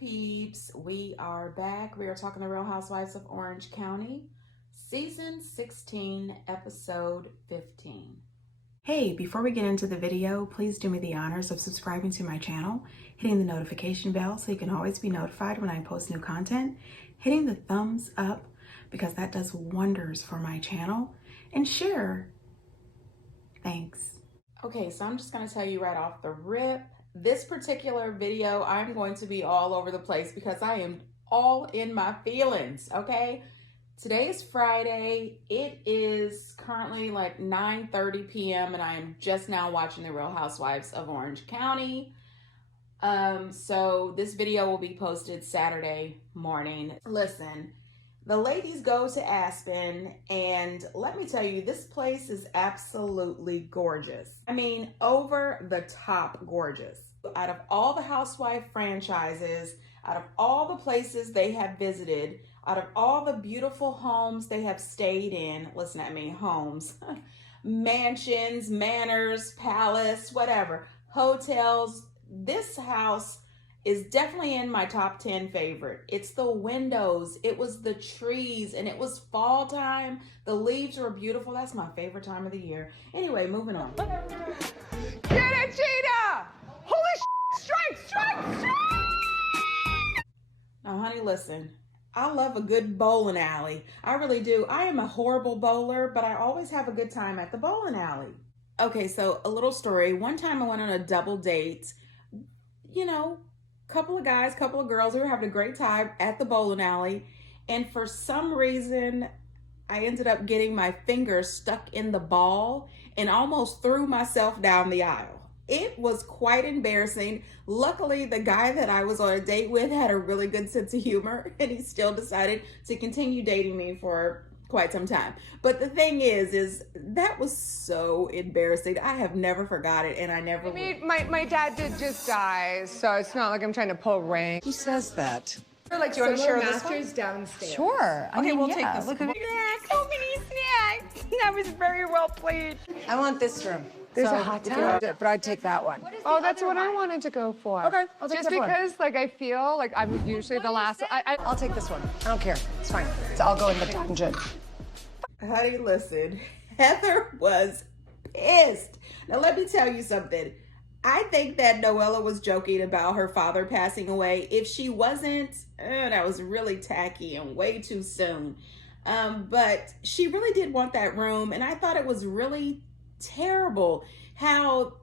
peeps, we are back. We are talking The Real Housewives of Orange County, season 16, episode 15. Hey, before we get into the video, please do me the honors of subscribing to my channel, hitting the notification bell so you can always be notified when I post new content, hitting the thumbs up because that does wonders for my channel, and share. Thanks. Okay, so I'm just going to tell you right off the rip, this particular video, I'm going to be all over the place because I am all in my feelings, okay? Today is Friday. It is currently like 9:30 p.m. and I am just now watching The Real Housewives of Orange County. So this video will be posted Saturday morning. Listen, the ladies go to Aspen, and let me tell you, this place is absolutely gorgeous. I mean, over the top gorgeous. Out of all the housewife franchises, out of all the places they have visited, out of all the beautiful homes they have stayed in, listen at me, homes, mansions, manors, palace, whatever, hotels, this house is definitely in my top 10 favorite. It's the windows, it was the trees, and it was fall time. The leaves were beautiful. That's my favorite time of the year. Anyway, moving on. Get it, Cheetah! Holy strike! Now, honey, listen. I love a good bowling alley. I really do. I am a horrible bowler, but I always have a good time at the bowling alley. Okay, so a little story. One time I went on a double date. You know, couple of guys, couple of girls. We were having a great time at the bowling alley. And for some reason, I ended up getting my finger stuck in the ball and almost threw myself down the aisle. It was quite embarrassing. Luckily, the guy that I was on a date with had a really good sense of humor, and he still decided to continue dating me for quite some time. But the thing is that was so embarrassing. I have never forgot it, and I never will. My dad did just die, so it's not like I'm trying to pull rank. Who says that? Like, do you want to share this Masters downstairs. Sure. Okay, we'll take yeah. this. Look at So many snacks. That was very well played. I want this room. There's So, a hot if tub. you- But I'd take that one. Oh, that's what I wanted to go for. Okay, I'll take just that one. because, like, I feel like I'm usually the last. I'll take this one. I don't care. It's fine. So I'll go in the dungeon. Honey, listen, Heather was pissed. Now, let me tell you something. I think that Noella was joking about her father passing away. If she wasn't, that was really tacky and way too soon. But she really did want that room, and I thought it was really terrible how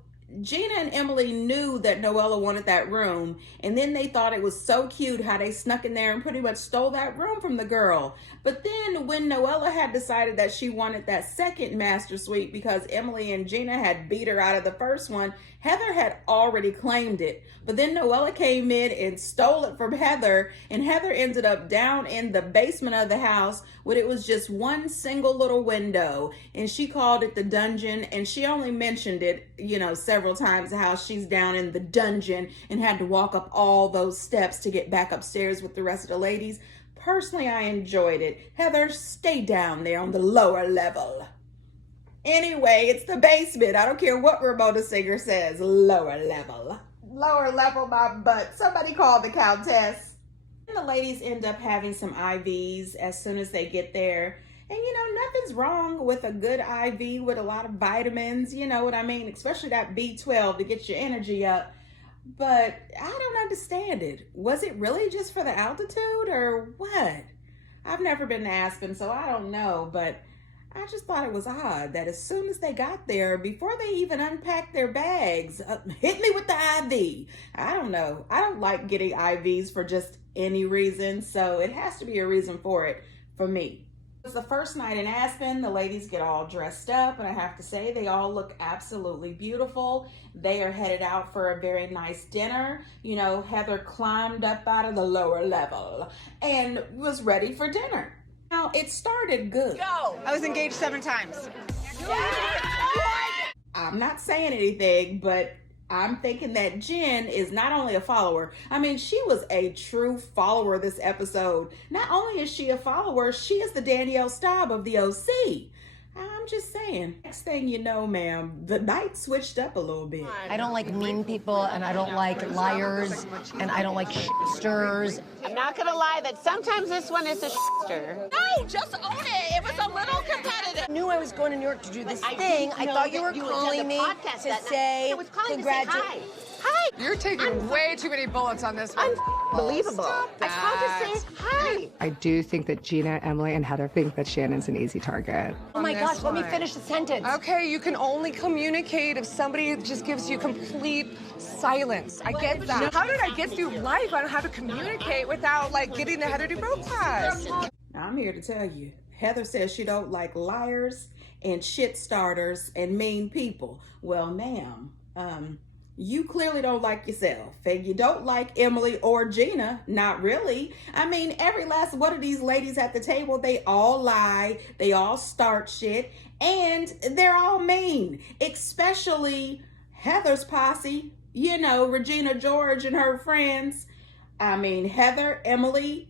Gina and Emily knew that Noella wanted that room, and then they thought it was so cute how they snuck in there and pretty much stole that room from the girl. But then when Noella had decided that she wanted that second master suite because Emily and Gina had beat her out of the first one, Heather had already claimed it. But then Noella came in and stole it from Heather, and Heather ended up down in the basement of the house where it was just one single little window, and she called it the dungeon, and she only mentioned it, you know, several times, how she's down in the dungeon and had to walk up all those steps to get back upstairs with the rest of the ladies. Personally, I enjoyed it. Heather, stay down there on the lower level. Anyway, it's the basement. I don't care what Ramona Singer says. Lower level. Lower level my butt. Somebody call the countess. And the ladies end up having some IVs as soon as they get there. And you know, nothing's wrong with a good IV with a lot of vitamins. You know what I mean? Especially that B12 to get your energy up. But I don't understand it. Was it really just for the altitude or what? I've never been to Aspen, so I don't know. But I just thought it was odd that as soon as they got there, before they even unpacked their bags, hit me with the IV. I don't know. I don't like getting IVs for just any reason, so it has to be a reason for it for me. It's the first night in Aspen. The ladies get all dressed up, and I have to say they all look absolutely beautiful. They are headed out for a very nice dinner. You know, Heather climbed up out of the lower level and was ready for dinner. Now, it started good. Go! I was engaged 7 times. I'm not saying anything, but I'm thinking that Jen is not only a follower. I mean, she was a true follower this episode. Not only is she a follower, she is the Danielle Staub of the OC. I'm I'm just saying. Next thing you know, ma'am, the night switched up a little bit. I don't like mean people, and I don't like liars, and I don't like shitsters. I'm not gonna lie that sometimes this one is a shitster. No, just own it. It was a little competitive. I knew I was going to New York to do this thing. I thought you were calling me to say congratulations. Hi. You're taking way too many bullets on this one. Unbelievable. I called to say hi. I do think that Gina, Emily, and Heather think that Shannon's an easy target. Oh my this gosh, let me one. finish the sentence. Okay, you can only communicate if somebody just gives you complete silence. I get that. How did I get through life on how to communicate without, like, getting the Heather Dubrow class? Now, I'm here to tell you, Heather says she don't like liars and shit starters and mean people. Well, ma'am, you clearly don't like yourself, and you don't like Emily or Gina. Not really. I mean, every last one of these ladies at the table, they all lie, they all start shit, and they're all mean, especially Heather's posse, you know, Regina George and her friends. I mean, Heather, Emily,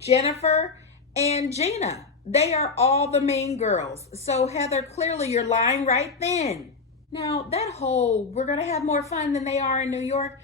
Jennifer, and Gina, they are all the mean girls. So Heather, clearly you're lying right then. Now, that whole, we're going to have more fun than they are in New York,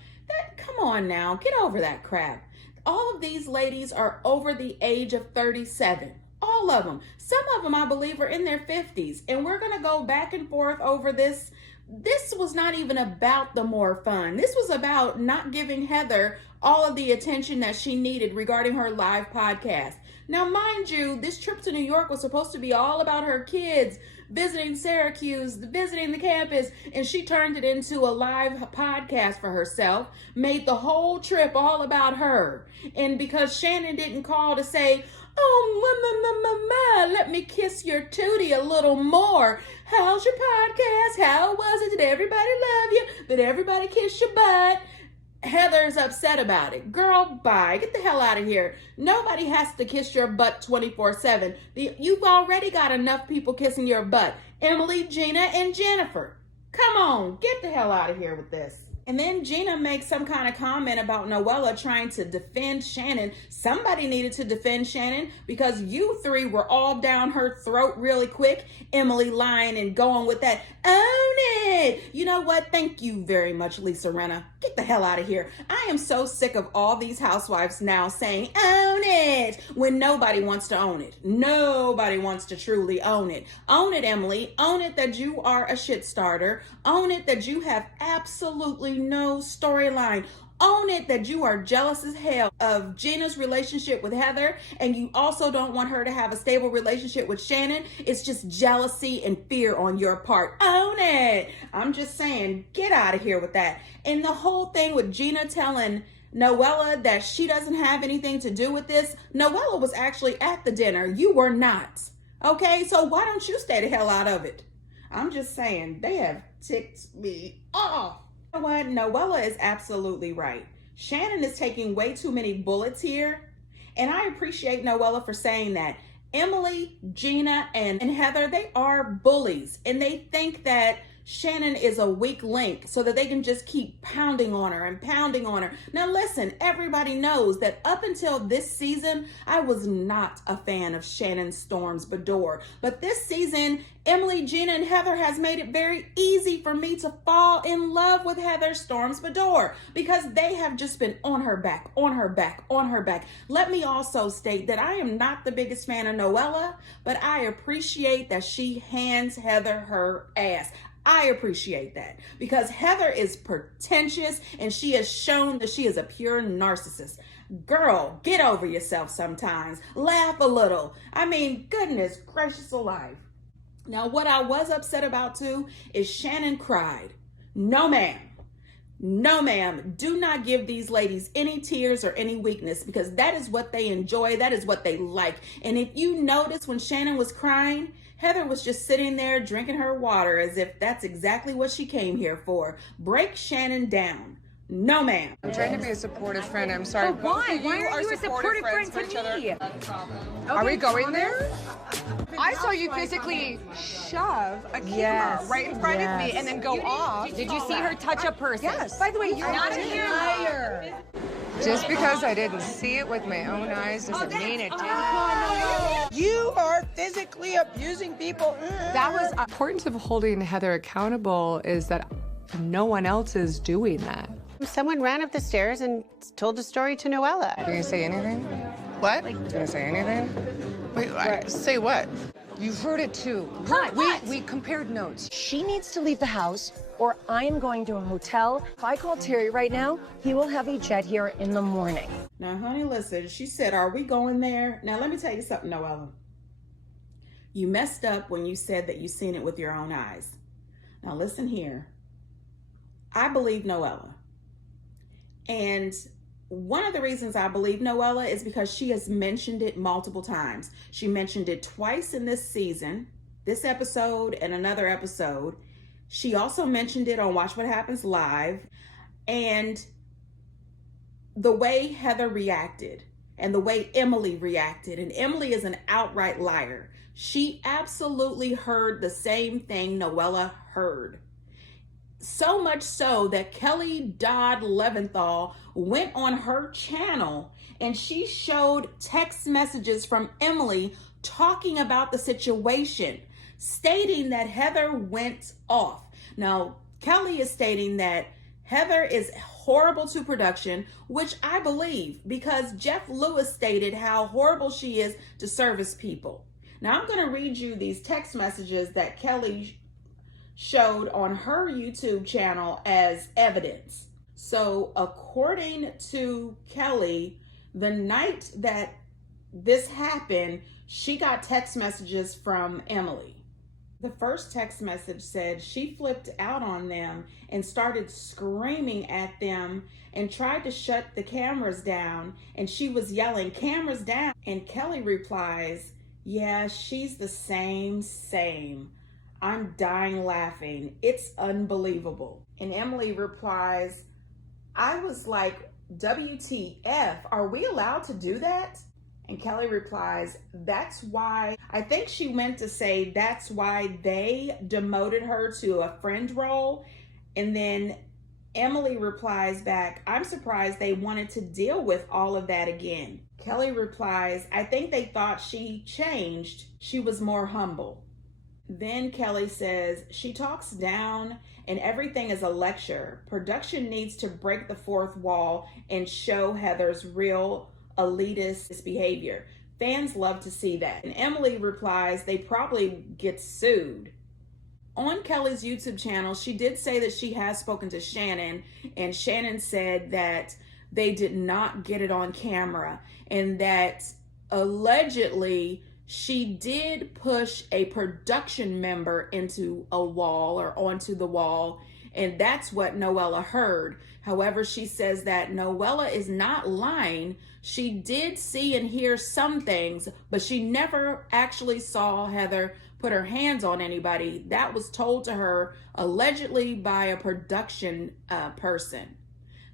come on now, get over that crap. All of these ladies are over the age of 37. All of them. Some of them, I believe, are in their 50s. And we're going to go back and forth over this. This was not even about the more fun. This was about not giving Heather all of the attention that she needed regarding her live podcast. Now, mind you, this trip to New York was supposed to be all about her kids, visiting Syracuse, visiting the campus, and she turned it into a live podcast for herself, made the whole trip all about her. And because Shannon didn't call to say, oh, let me kiss your tootie a little more. How's your podcast? How was it? Did everybody love you? Did everybody kiss your butt? Heather's upset about it. Girl, bye. Get the hell out of here. Nobody has to kiss your butt 24/7. You've already got enough people kissing your butt. Emily, Gina, and Jennifer. Come on, get the hell out of here with this. And then Gina makes some kind of comment about Noella trying to defend Shannon. Somebody needed to defend Shannon because you three were all down her throat really quick. Emily lying and going with that, own it. You know what? Thank you very much, Lisa Rinna. Get the hell out of here. I am so sick of all these housewives now saying, own it, when nobody wants to own it. Nobody wants to truly own it. Own it, Emily. Own it that you are a shit starter. Own it that you have absolutely no storyline. Own it that you are jealous as hell of Gina's relationship with Heather, and you also don't want her to have a stable relationship with Shannon. It's just jealousy and fear on your part. Own it. I'm just saying, get out of here with that. And the whole thing with Gina telling Noella that she doesn't have anything to do with this. Noella was actually at the dinner. You were not. Okay, so why don't you stay the hell out of it? I'm just saying, they have ticked me off. You know what? Noella is absolutely right. Shannon is taking way too many bullets here. And I appreciate Noella for saying that. Emily, Gina, and Heather, they are bullies. And they think that Shannon is a weak link so that they can just keep pounding on her and pounding on her. Now listen, everybody knows that up until this season, I was not a fan of Shannon Storms Bedore. But this season, Emily, Gina, and Heather has made it very easy for me to fall in love with Heather Storms Bedore because they have just been on her back, on her back, on her back. Let me also state that I am not the biggest fan of Noella, but I appreciate that she hands Heather her ass. I appreciate that because Heather is pretentious and she has shown that she is a pure narcissist. Girl, get over yourself sometimes. Laugh a little. I mean, goodness gracious alive. Now, what I was upset about too is Shannon cried. No, ma'am. No, ma'am. Do not give these ladies any tears or any weakness because that is what they enjoy. That is what they like. And if you notice when Shannon was crying, Heather was just sitting there drinking her water as if that's exactly what she came here for. Break Shannon down. No, ma'am. I'm trying to be a supportive friend. I'm sorry. But why? Both of Why you are you a supportive friend for each to other. me? Are we going there? I saw you physically shove a camera right in front of me and then go off. Did you see her touch a person? Yes. By the way, you're not a liar. Just because I didn't see it with my own eyes doesn't mean it didn't. You are physically abusing people. That was the importance of holding Heather accountable is that no one else is doing that. Someone ran up the stairs and told a story to Noella. Are you gonna say anything? What? Are you gonna say anything? Wait, say what? You've heard it too. Heard what? We compared notes. She needs to leave the house or I am going to a hotel. If I call Terry right now, he will have a jet here in the morning. Now, honey, listen, she said, are we going there? Now, let me tell you something, Noella. You messed up when you said that you seen it with your own eyes. Now, listen here. I believe Noella. And one of the reasons I believe Noella is because she has mentioned it multiple times. She mentioned it twice in this season, this episode and another episode. She also mentioned it on Watch What Happens Live. And the way Heather reacted and the way Emily reacted, and Emily is an outright liar. She absolutely heard the same thing Noella heard. So much so that Kelly Dodd Leventhal went on her channel and she showed text messages from Emily talking about the situation, stating that Heather went off. Now, Kelly is stating that Heather is horrible to production, which I believe because Jeff Lewis stated how horrible she is to service people. Now, I'm going to read you these text messages that Kelly showed on her YouTube channel as evidence. So according to Kelly, the night that this happened, she got text messages from Emily. The first text message said she flipped out on them and started screaming at them and tried to shut the cameras down, and she was yelling, "Cameras down." And Kelly replies, "Yeah, she's the same. I'm dying laughing. It's unbelievable." And Emily replies, "I was like, WTF, are we allowed to do that?" And Kelly replies, "That's why," I think she meant to say, "That's why they demoted her to a friend role." And then Emily replies back, "I'm surprised they wanted to deal with all of that again." Kelly replies, "I think they thought she changed. She was more humble." Then Kelly says, "She talks down and everything is a lecture. Production needs to break the fourth wall and show Heather's real elitist behavior. Fans love to see that." And Emily replies, "They probably get sued." On Kelly's YouTube channel, she did say that she has spoken to Shannon, and Shannon said that they did not get it on camera and that allegedly she did push a production member into a wall or onto the wall, and that's what Noella heard. However, she says that Noella is not lying. She did see and hear some things, but she never actually saw Heather put her hands on anybody. That was told to her allegedly by a production person.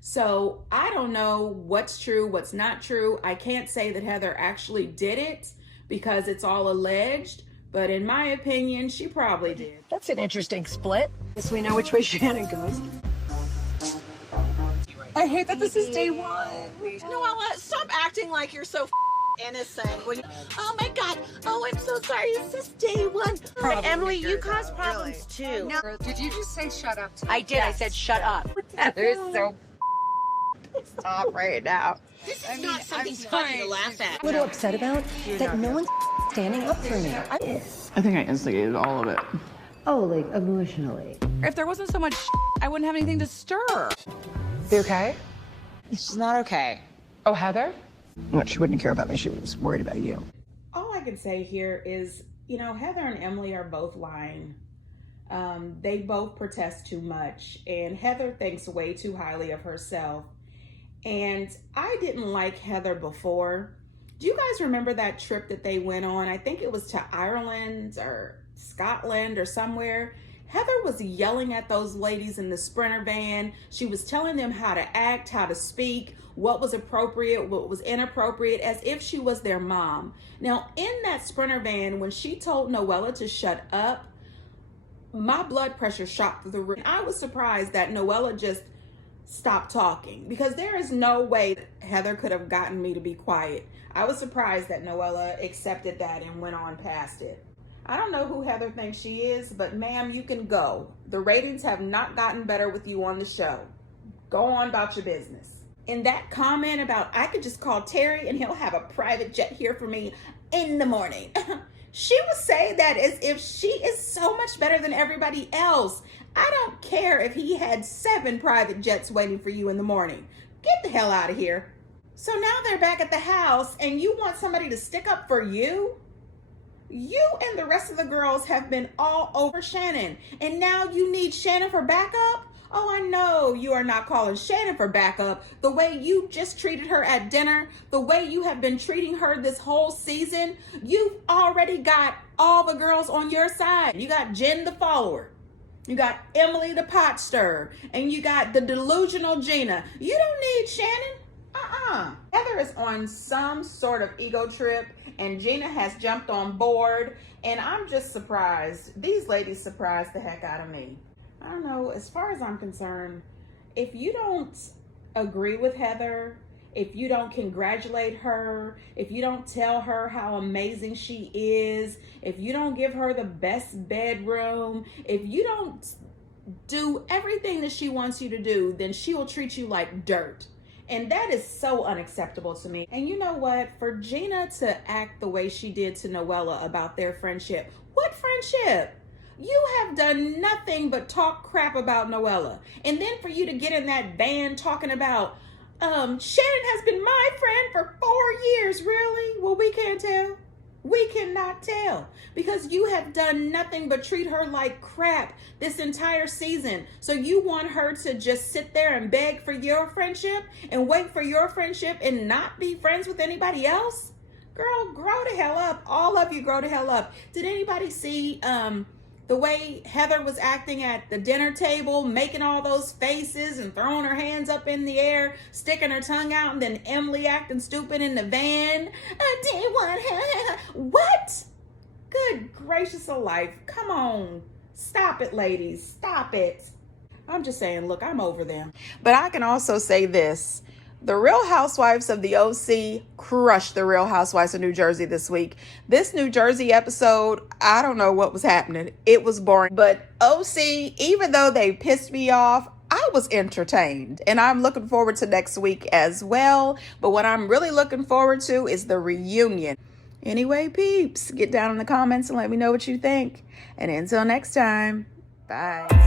So I don't know what's true, what's not true. I can't say that Heather actually did it because it's all alleged, but in my opinion, she probably did. That's an interesting split. Guess we know which way Shannon goes. I hate that this is day one. Noella, stop acting like you're so innocent. Oh my God. Oh, I'm so sorry. It's just day one. But Emily, you cause problems too. No. Did you just say shut up? I did. I said shut up. Heather's so Stop right now. This is not something funny to laugh at. A little upset about that no one's standing up for me. I think I instigated all of it. Oh, like emotionally. If there wasn't so much I wouldn't have anything to stir. You okay? She's not okay. Oh, Heather? No, she wouldn't care about me. She was worried about you. All I can say here is, Heather and Emily are both lying. They both protest too much, and Heather thinks way too highly of herself. And I didn't like Heather before. Do you guys remember that trip that they went on? I think it was to Ireland or Scotland or somewhere. Heather was yelling at those ladies in the Sprinter van. She was telling them how to act, how to speak, what was appropriate, what was inappropriate, as if she was their mom. Now, in that Sprinter van, when she told Noella to shut up, my blood pressure shot through the roof. I was surprised that Noella just stop talking, because there is no way that Heather could have gotten me to be quiet. I was surprised that Noella accepted that and went on past it. I don't know who Heather thinks she is, but ma'am, you can go. The ratings have not gotten better with you on the show. Go on about your business. And that comment about I could just call Terry and he'll have a private jet here for me in the morning. She was saying that as if she is so much better than everybody else. I don't care if he had 7 private jets waiting for you in the morning. Get the hell out of here. So now they're back at the house and you want somebody to stick up for you? You and the rest of the girls have been all over Shannon, and now you need Shannon for backup? Oh, I know you are not calling Shannon for backup. The way you just treated her at dinner, the way you have been treating her this whole season, you've already got all the girls on your side. You got Jen the follower. You got Emily the pot stirrer. And you got the delusional Gina. You don't need Shannon. Heather is on some sort of ego trip, and Gina has jumped on board, and I'm just surprised. These ladies surprised the heck out of me. I don't know, as far as I'm concerned, if you don't agree with Heather, if you don't congratulate her, if you don't tell her how amazing she is, if you don't give her the best bedroom, if you don't do everything that she wants you to do, then she will treat you like dirt. And that is so unacceptable to me. And you know what? For Gina to act the way she did to Noella about their friendship, what friendship? You have done nothing but talk crap about Noella. And then for you to get in that band talking about, Shannon has been my friend for 4 years. Really? Well, we can't tell. We cannot tell, because you have done nothing but treat her like crap this entire season. So you want her to just sit there and beg for your friendship and wait for your friendship and not be friends with anybody else? Girl, grow the hell up. All of you grow the hell up. Did anybody see the way Heather was acting at the dinner table, making all those faces and throwing her hands up in the air, sticking her tongue out, and then Emily acting stupid in the van? I didn't want her. What? Good gracious of life. Come on. Stop it, ladies. Stop it. I'm just saying, look, I'm over them. But I can also say this. The Real Housewives of the OC crushed the Real Housewives of New Jersey this week. This New Jersey episode, I don't know what was happening. It was boring. But OC, even though they pissed me off, I was entertained. And I'm looking forward to next week as well. But what I'm really looking forward to is the reunion. Anyway, peeps, get down in the comments and let me know what you think. And until next time, bye.